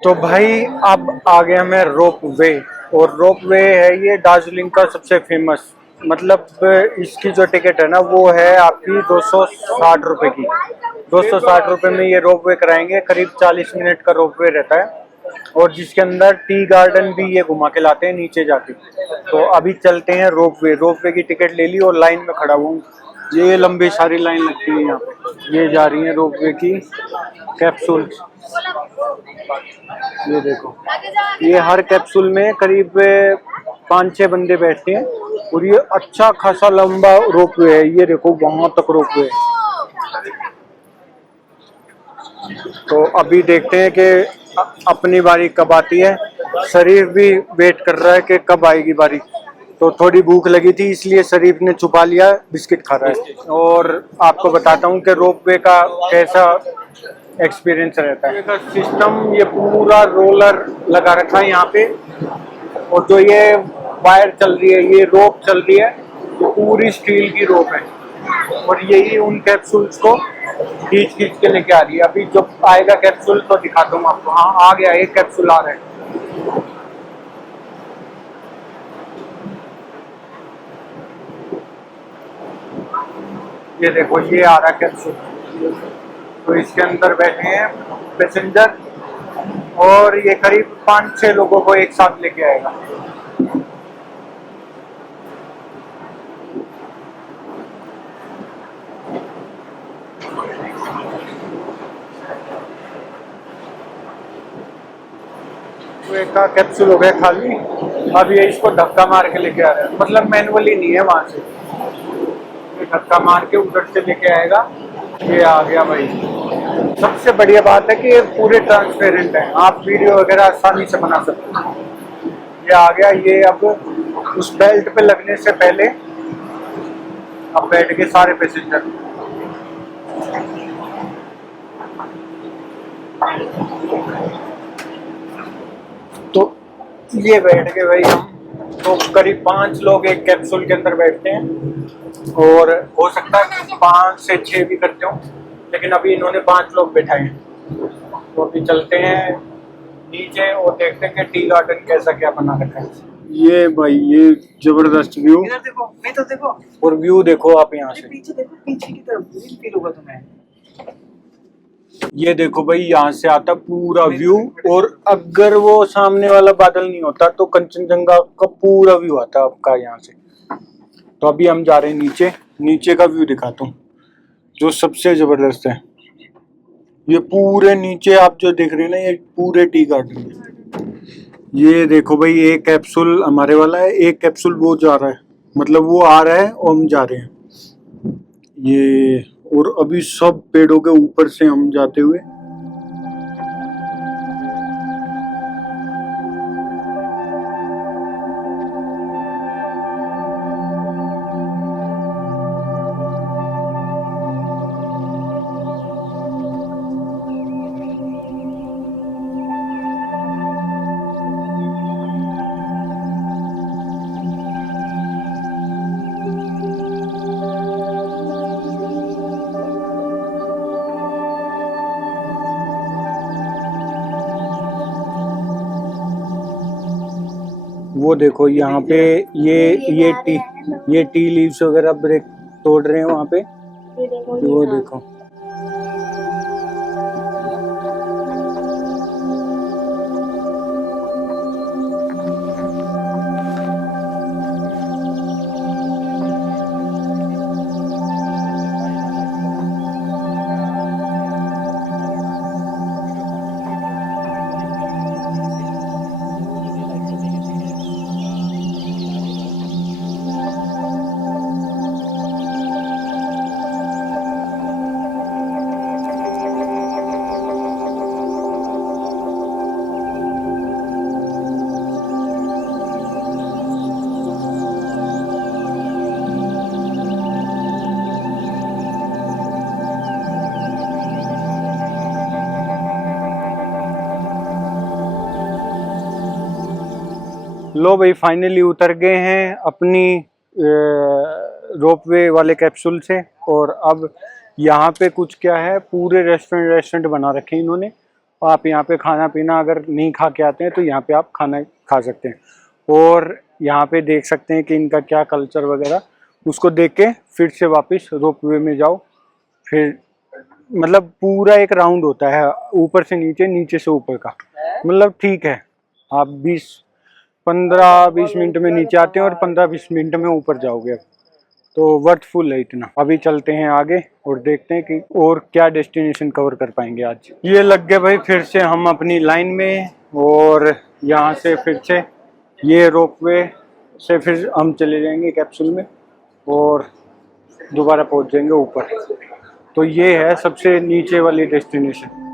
तो भाई अब आ गया मैं रोप वे। और रोप वे है ये दार्जिलिंग का सबसे फेमस। मतलब इसकी जो टिकट है ना वो है आपकी 260 रुपए की। 260 रुपए में ये रोप वे कराएंगे। करीब 40 मिनट का रोप वे रहता है और जिसके अंदर टी गार्डन भी ये घुमा के लाते हैं नीचे जाके। तो अभी चलते हैं रोप वे। रोप वे की टिकट ले ली और लाइन में खड़ा हूँ। ये लंबी सारी लाइन लगती है यहाँ पे। ये जा रही है रोप वे की कैप्सूल। ये देखो, ये हर कैप्सूल में करीब 5-6 बंदे बैठते हैं और ये अच्छा खासा लंबा रोपवे है। ये देखो वहां तक रोपवे है। तो अभी देखते हैं कि अपनी बारी कब आती है। शरीफ भी वेट कर रहा है कि कब आएगी बारी। तो थोड़ी भूख लगी थी इसलिए शरीफ ने छुपा लिया, बिस्किट खा रहा है। और आपको बताता हूँ कि रोपवे का कैसा एक्सपीरियंस रहता है। सिस्टम ये पूरा रोलर लगा रखा है यहाँ पे और जो ये वायर चल रही है, ये रोप चल रही है, ये पूरी स्टील की रोप है और यही उन कैप्सूल्स को खींच खींच के लेके आ रही है। अभी जब आएगा कैप्सूल तो दिखाता हूँ आपको। हाँ आ गया, एक कैप्सूल आ रहा है। ये देखो ये आ रहा है कैप्सूल। तो इसके अंदर बैठे हैं पैसेंजर और ये करीब 5-6 लोगों को एक साथ लेके आएगा। एक का कैप्सूल हो गया खाली। अब ये इसको धक्का मार के लेके आ रहा है, मतलब मैनुअली नहीं है, वहां से ये धक्का मार के उधर से लेके आएगा। ये आ गया भाई। सबसे बढ़िया बात है कि ये पूरे ट्रांसपेरेंट है, आप वीडियो वगैरह आसानी से बना सकते हैं। ये आ गया। ये अब उस बेल्ट पे लगने से पहले अब बैठ के सारे पैसेंजर। तो ये बैठ गए भाई हम। तो करीब 5 लोग एक कैप्सूल के अंदर बैठते हैं और हो सकता है 5 से 6 भी करते हो, लेकिन अभी इन्होंने 5 लोग बैठाए हैं। तो अभी चलते हैं नीचे और देखते हैं कि टी गार्डन कैसा क्या बना रखा है। ये भाई ये जबरदस्त व्यू। इधर देखो, नहीं तो देखो। और व्यू देखो आप यहाँ से। पीछे देखो, पीछे की तरफ फील होगा तुम्हें। ये देखो भाई यहाँ से आता पूरा व्यू। और अगर वो सामने वाला बादल नहीं होता तो कंचनजंगा का पूरा व्यू आता आपका यहाँ से। तो अभी हम जा रहे हैं नीचे। नीचे का व्यू दिखाता हूँ जो सबसे जबरदस्त है। ये पूरे नीचे आप जो देख रहे हैं ना, ये पूरे टी गार्डन है। ये देखो भाई, एक कैप्सूल हमारे वाला है, एक कैप्सूल वो जा रहा है, मतलब वो आ रहा है और हम जा रहे हैं। ये और अभी सब पेड़ों के ऊपर से हम जाते हुए। वो देखो यहाँ पे ये टी लीव्स वगैरह ब्रेक तोड़ रहे हैं वहाँ पे। वो देखो। लो भाई, फाइनली उतर गए हैं अपनी रोपवे वाले कैप्सूल से। और अब यहाँ पे कुछ क्या है, पूरे रेस्टोरेंट बना रखे हैं इन्होंने। आप यहाँ पे खाना पीना अगर नहीं खा के आते हैं तो यहाँ पे आप खाना खा सकते हैं। और यहाँ पे देख सकते हैं कि इनका क्या कल्चर वगैरह, उसको देख के फिर से वापस रोपवे में जाओ। फिर मतलब पूरा एक राउंड होता है, ऊपर से नीचे, नीचे से ऊपर का। मतलब ठीक है, आप 15-20 मिनट में नीचे आते हैं और 15-20 मिनट में ऊपर जाओगे। तो वर्थफुल है इतना। अभी चलते हैं आगे और देखते हैं कि और क्या डेस्टिनेशन कवर कर पाएंगे आज। ये लग गए भाई फिर से हम अपनी लाइन में, और यहाँ से फिर से ये रोपवे से फिर हम चले जाएंगे कैप्सूल में और दोबारा पहुँच जाएंगे ऊपर। तो ये है सबसे नीचे वाली डेस्टिनेशन।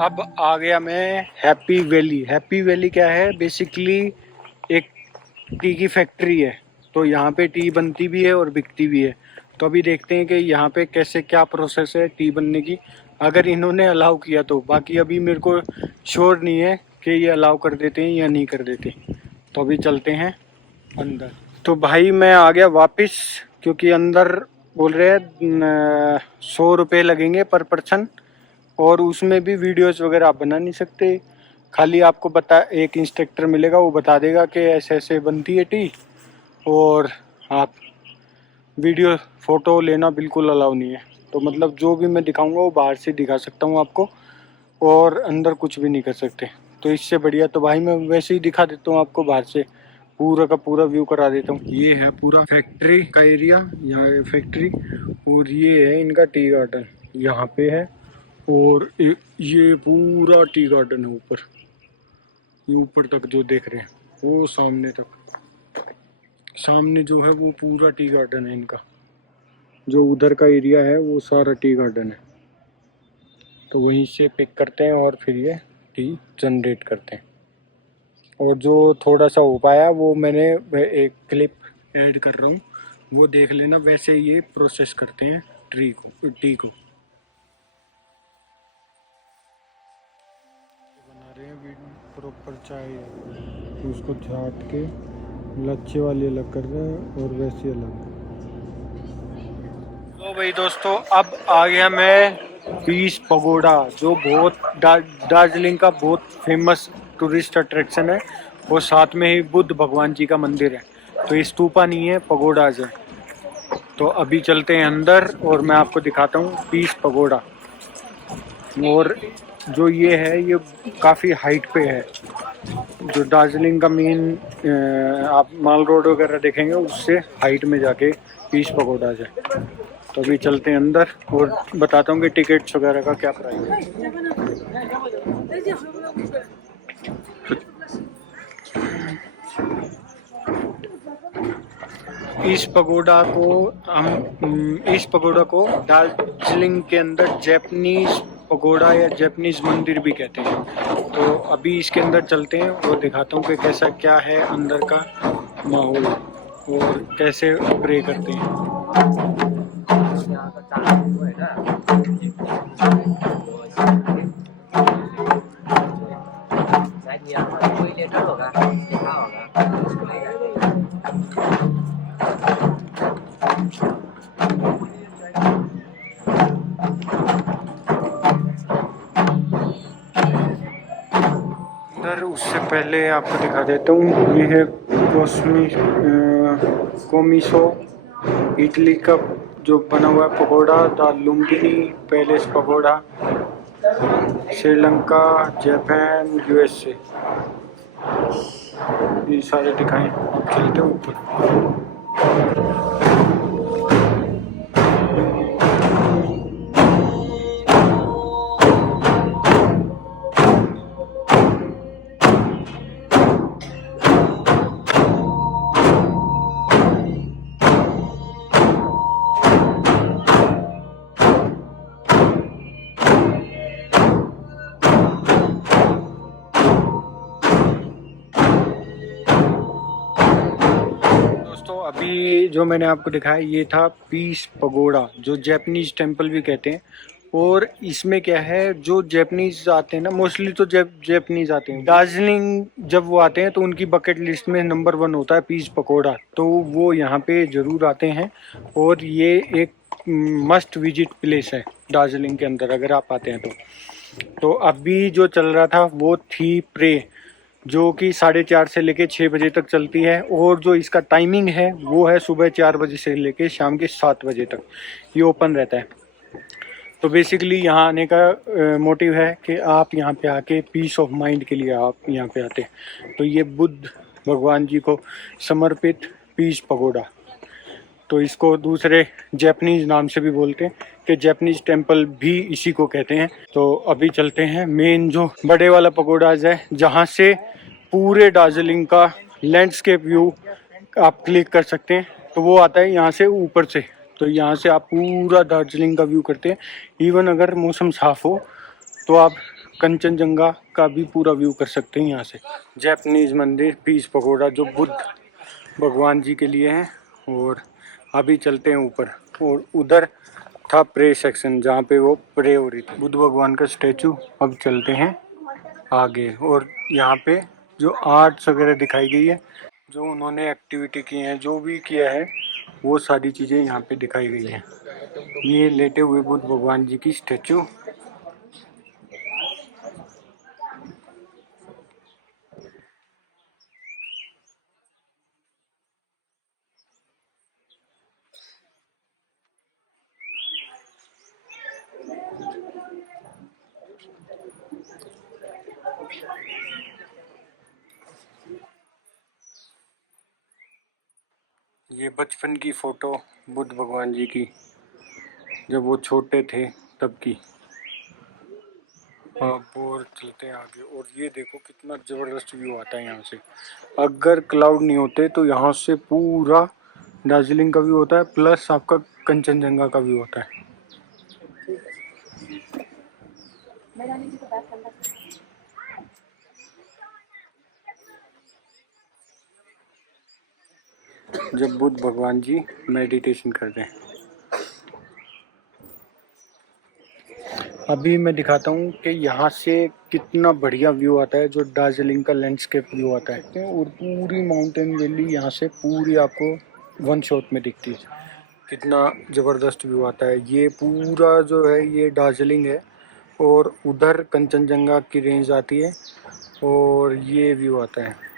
अब आ गया मैं हैप्पी वैली। हैप्पी वैली क्या है, बेसिकली एक टी की फैक्ट्री है। तो यहाँ पे टी बनती भी है और बिकती भी है। तो अभी देखते हैं कि यहाँ पे कैसे क्या प्रोसेस है टी बनने की, अगर इन्होंने अलाउ किया तो। बाकी अभी मेरे को श्योर नहीं है कि ये अलाउ कर देते हैं या नहीं कर देते। तो अभी चलते हैं अंदर। तो भाई मैं आ गया वापस, क्योंकि अंदर बोल रहे हैं 100 रुपये लगेंगे पर पर्सन। और उसमें भी वीडियोस वगैरह आप बना नहीं सकते, खाली आपको एक इंस्ट्रक्टर मिलेगा, वो बता देगा कि ऐसे ऐसे बनती है टी। और आप वीडियो फ़ोटो लेना बिल्कुल अलाउ नहीं है। तो मतलब जो भी मैं दिखाऊंगा वो बाहर से दिखा सकता हूँ आपको, और अंदर कुछ भी नहीं कर सकते। तो इससे बढ़िया तो भाई मैं वैसे ही दिखा देता हूँ आपको, बाहर से पूरा का पूरा व्यू करा देता हूँ। ये है पूरा फैक्ट्री का एरिया, यहाँ फैक्ट्री, और ये है इनका टी गार्डन यहाँ पे है। और ये पूरा टी गार्डन है ऊपर, ये ऊपर तक जो देख रहे हैं वो सामने तक, सामने जो है वो पूरा टी गार्डन है इनका। जो उधर का एरिया है वो सारा टी गार्डन है। तो वहीं से पिक करते हैं और फिर ये टी जनरेट करते हैं। और जो थोड़ा सा हो पाया वो मैंने एक क्लिप ऐड कर रहा हूँ, वो देख लेना। वैसे ये प्रोसेस करते हैं टी को। प्रॉपर चाय उसको छाट के लच्छे वाली अलग कर रहे हैं और वैसे अलग। तो भाई दोस्तों, अब आ गया मैं पीस पगोड़ा, जो बहुत दार्जिलिंग का बहुत फेमस टूरिस्ट अट्रैक्शन है। और साथ में ही बुद्ध भगवान जी का मंदिर है। तो ये स्तूपा नहीं है, पगोडाज है। तो अभी चलते हैं अंदर और मैं आपको दिखाता हूँ पीस पगोड़ा। और जो ये है ये काफ़ी हाइट पे है। जो दार्जिलिंग का मेन आप माल रोड वगैरह देखेंगे उससे हाइट में जाके पीस पगोड़ा है। तो अभी चलते हैं अंदर और बताता हूँ कि टिकट्स वगैरह का क्या प्राइस है। इस पगोड़ा को दार्जिलिंग के अंदर जैपनीज पगोड़ा या जैपनीज मंदिर भी कहते हैं। तो अभी इसके अंदर चलते हैं और दिखाता हूँ कि कैसा क्या है अंदर का माहौल और कैसे प्रे करते हैं। उससे पहले आपको दिखा देता हूँ, ये है कोमिसो इटली का जो बना हुआ है pakora, the Lumbini palace pakora, Sri Lanka, Japan, USA। ये सारे दिखाएं। अब चलते हैं ऊपर। अभी जो मैंने आपको दिखाया ये था पीस पगोड़ा, जो जैपनीज टेम्पल भी कहते हैं। और इसमें क्या है, जो जैपनीज आते हैं ना, मोस्टली तो जैपनीज आते हैं दार्जिलिंग, जब वो आते हैं तो उनकी बकेट लिस्ट में नंबर 1 होता है पीस पकोड़ा, तो वो यहाँ पे ज़रूर आते हैं। और ये एक मस्ट विजिट प्लेस है दार्जिलिंग के अंदर, अगर आप आते हैं तो अभी जो चल रहा था वो थी प्रे, जो कि 4:30 से लेके 6 बजे तक चलती है। और जो इसका टाइमिंग है वो है सुबह 4 बजे से लेके शाम के 7 बजे तक ये ओपन रहता है। तो बेसिकली यहाँ आने का मोटिव है कि आप यहाँ पे आके पीस ऑफ माइंड के लिए आप यहाँ पे आते हैं। तो ये बुद्ध भगवान जी को समर्पित पीस पगोड़ा, तो इसको दूसरे जैपनीज नाम से भी बोलते हैं कि जैपनीज टेम्पल भी इसी को कहते हैं। तो अभी चलते हैं मेन जो बड़े वाला पगोडाज है, जहाँ से पूरे दार्जिलिंग का लैंडस्केप व्यू आप क्लिक कर सकते हैं। तो वो आता है यहाँ से ऊपर से, तो यहाँ से आप पूरा दार्जिलिंग का व्यू करते हैं। इवन अगर मौसम साफ हो तो आप कंचनजंगा का भी पूरा व्यू कर सकते हैं यहाँ से। जैपनीज मंदिर पीस पगोड़ा जो बुद्ध भगवान जी के लिए है। और अभी चलते हैं ऊपर, और उधर था प्रे सेक्शन जहाँ पे वो प्रे हो रही थी, बुद्ध भगवान का स्टैचू। अब चलते हैं आगे, और यहाँ पे जो आर्ट्स वगैरह दिखाई गई है, जो उन्होंने एक्टिविटी की है, जो भी किया है, वो सारी चीज़ें यहाँ पे दिखाई गई हैं। ये लेटे हुए बुद्ध भगवान जी की स्टैचू। ये बचपन की फ़ोटो बुद्ध भगवान जी की, जब वो छोटे थे तब की। अब और चलते हैं आगे, और ये देखो कितना ज़बरदस्त व्यू आता है यहाँ से। अगर क्लाउड नहीं होते तो यहाँ से पूरा दार्जिलिंग का व्यू होता है, प्लस आपका कंचनजंगा का व्यू होता है। जब बुद्ध भगवान जी मेडिटेशन करते हैं। अभी मैं दिखाता हूँ कि यहाँ से कितना बढ़िया व्यू आता है, जो दार्जिलिंग का लैंडस्केप व्यू आता है। और पूरी माउंटेन वैली यहाँ से पूरी आपको 1 शॉट में दिखती है। कितना ज़बरदस्त व्यू आता है। ये पूरा जो है ये दार्जिलिंग है, और उधर कंचनजंगा की रेंज आती है, और ये व्यू आता है।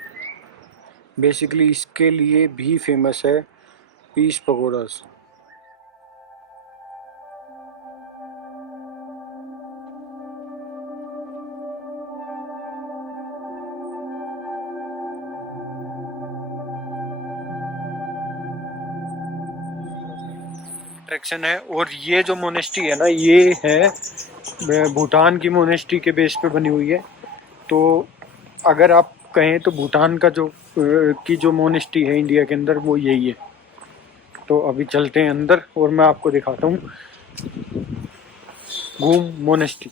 बेसिकली इसके लिए भी फेमस है पीस पगोडास। अट्रैक्शन है। और ये जो मोनेस्ट्री है ना, ये है भूटान की मोनेस्ट्री के बेस पे बनी हुई है। तो अगर आप कहें तो भूटान का जो मोनेस्ट्री है इंडिया के अंदर, वो यही है। तो अभी चलते हैं अंदर, और मैं आपको दिखाता हूँ घूम मोनेस्ट्री।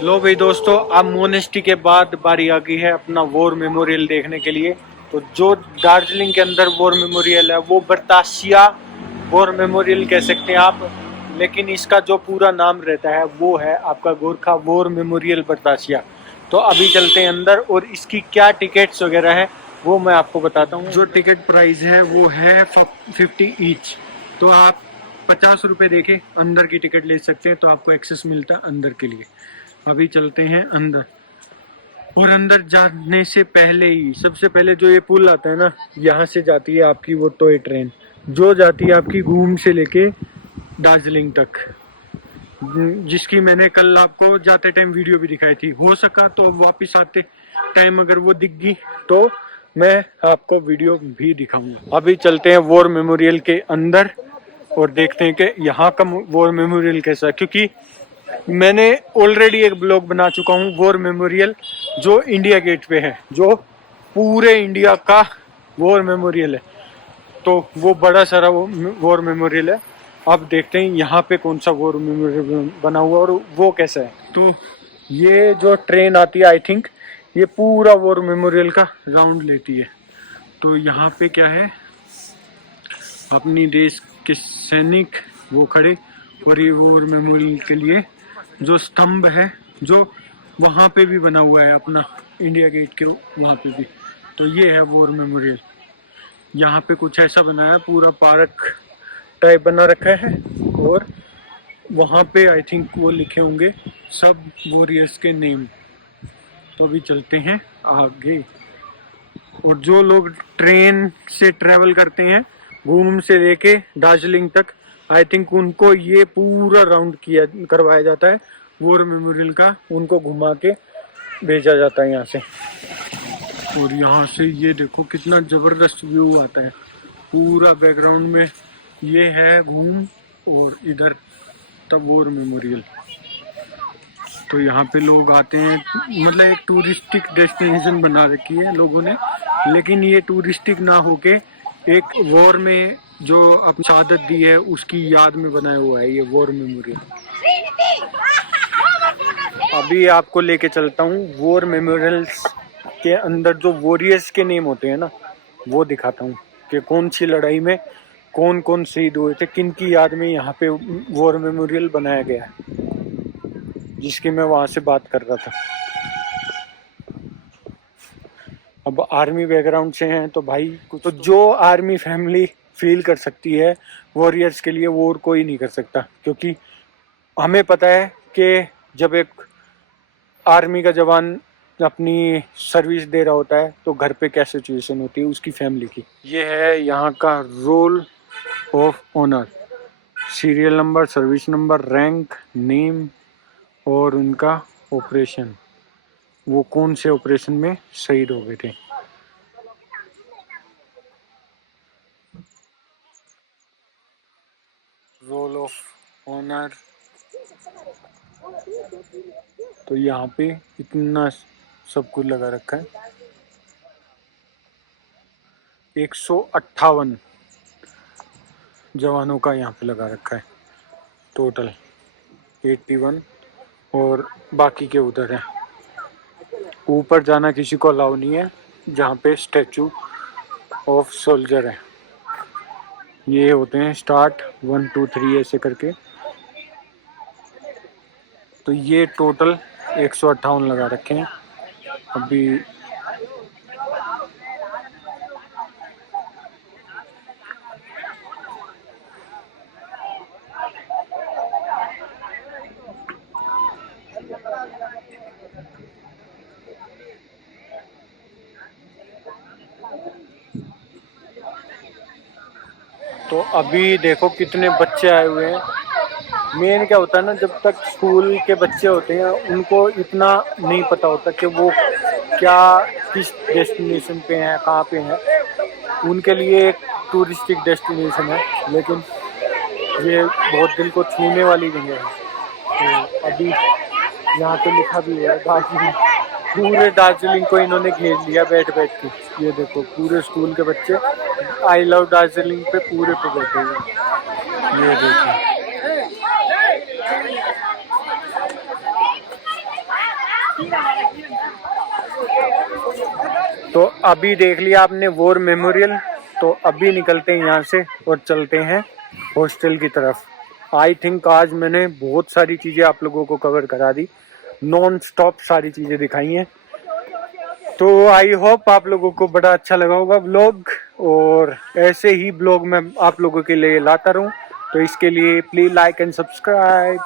लो भाई दोस्तों, अब मोनेस्ट्री के बाद बारी आ गई है अपना वॉर मेमोरियल देखने के लिए। तो जो दार्जिलिंग के अंदर वॉर मेमोरियल है वो बर्तासिया वॉर मेमोरियल कह सकते हैं आप, लेकिन इसका जो पूरा नाम रहता है वो है आपका गोरखा वॉर मेमोरियल बर्तासिया। तो अभी चलते हैं अंदर, और इसकी क्या टिकट्स वगैरह है वो मैं आपको बताता हूँ। जो टिकट प्राइस है वो है 50 ईच, तो आप 50 रुपये देके अंदर की टिकट ले सकते हैं, तो आपको एक्सेस मिलता है अंदर के लिए। अभी चलते हैं अंदर, और अंदर जाने से पहले ही सबसे पहले जो ये पुल आता है ना, यहाँ से जाती है आपकी वो टॉय ट्रेन, जो जाती है आपकी घूम से लेके दार्जिलिंग तक, जिसकी मैंने कल आपको जाते टाइम वीडियो भी दिखाई थी। हो सका तो वापस आते टाइम अगर वो दिख गई तो मैं आपको वीडियो भी दिखाऊंगा। अभी चलते हैं वॉर मेमोरियल के अंदर और देखते हैं कि यहाँ का वॉर मेमोरियल कैसा है, क्योंकि मैंने ऑलरेडी एक ब्लॉग बना चुका हूँ वॉर मेमोरियल जो इंडिया गेट पे है, जो पूरे इंडिया का वॉर मेमोरियल है। तो वो बड़ा सारा वो वॉर मेमोरियल है। अब देखते हैं यहाँ पे कौन सा वॉर मेमोरियल बना हुआ और वो कैसा है। तो ये जो ट्रेन आती है, आई थिंक ये पूरा वॉर मेमोरियल का राउंड लेती है। तो यहाँ पे क्या है, अपनी देश के सैनिक वो खड़े, और ये वॉर मेमोरियल के लिए जो स्तंभ है जो वहाँ पे भी बना हुआ है अपना इंडिया गेट के वहाँ पे भी। तो ये है वॉर मेमोरियल। यहाँ पे कुछ ऐसा बनाया, पूरा पार्क टाइप बना रखा है, और वहाँ पे आई थिंक वो लिखे होंगे सब वॉरियर्स के नेम। तो अभी चलते हैं आगे। और जो लोग ट्रेन से ट्रेवल करते हैं घूम से लेके दार्जिलिंग तक, आई थिंक उनको ये पूरा राउंड किया करवाया जाता है वॉर मेमोरियल का, उनको घुमा के भेजा जाता है यहाँ से। और यहाँ से ये देखो कितना जबरदस्त व्यू आता है, पूरा बैकग्राउंड में ये है घूम, और इधर तब वॉर मेमोरियल। तो यहाँ पे लोग आते हैं, मतलब एक टूरिस्टिक डेस्टिनेशन बना रखी है लोगों ने, लेकिन ये टूरिस्टिक ना होके एक वॉर में जो अपनी शहादत दी है उसकी याद में बनाया हुआ है ये वॉर मेमोरियल। अभी आपको लेके चलता हूँ वॉर मेमोरियल्स के अंदर, जो वॉरियर्स के नेम होते हैं ना वो दिखाता हूँ कि कौन सी लड़ाई में कौन कौन शहीद हुए थे, किन की याद में यहाँ पे वॉर मेमोरियल बनाया गया है, जिसकी मैं वहां से बात कर रहा था। अब आर्मी बैकग्राउंड से हैं तो भाई तो जो आर्मी फैमिली फील कर सकती है वॉरियर्स के लिए, वो और कोई नहीं कर सकता, क्योंकि हमें पता है कि जब एक आर्मी का जवान अपनी सर्विस दे रहा होता है तो घर पे क्या सिचुएशन होती है उसकी फैमिली की। ये है यहाँ का roll of honour, serial number, service number, rank, name और उनका ऑपरेशन, वो कौन से ऑपरेशन में शहीद हो गए थे। Roll of honour. तो यहाँ पे इतना सब कुछ लगा रखा है, 158 जवानों का यहाँ पे लगा रखा है टोटल, 81 और बाकी के उधर है। ऊपर जाना किसी को अलाउ नहीं है, जहाँ पे स्टैचू ऑफ सोल्जर है। ये होते हैं स्टार्ट 1 2 3 ऐसे करके। तो ये टोटल 158 लगा रखे हैं। अभी तो अभी देखो कितने बच्चे आए हुए हैं। मेन क्या होता है ना, जब तक स्कूल के बच्चे होते हैं उनको इतना नहीं पता होता कि वो क्या किस डेस्टिनेशन पे हैं, कहाँ पे हैं। उनके लिए एक टूरिस्टिक डेस्टिनेशन है, लेकिन ये बहुत दिल को छूने वाली जगह है। तो अभी यहाँ पे लिखा भी है दार्जिलिंग, पूरे दार्जिलिंग को इन्होंने घेर लिया बैठ बैठ के। ये देखो पूरे स्कूल के बच्चे आई लव दार्जिलिंग पे पूरे पे बैठे हुए। ये देखो तो अभी देख लिया आपने वॉर मेमोरियल। तो अभी निकलते हैं यहाँ से और चलते हैं हॉस्टल की तरफ। आई थिंक आज मैंने बहुत सारी चीज़ें आप लोगों को कवर करा दी, नॉन स्टॉप सारी चीज़ें दिखाई हैं। तो आई होप आप लोगों को बड़ा अच्छा लगा होगा ब्लॉग, और ऐसे ही ब्लॉग मैं आप लोगों के लिए लाता रहूं। तो इसके लिए प्लीज लाइक एंड सब्सक्राइब।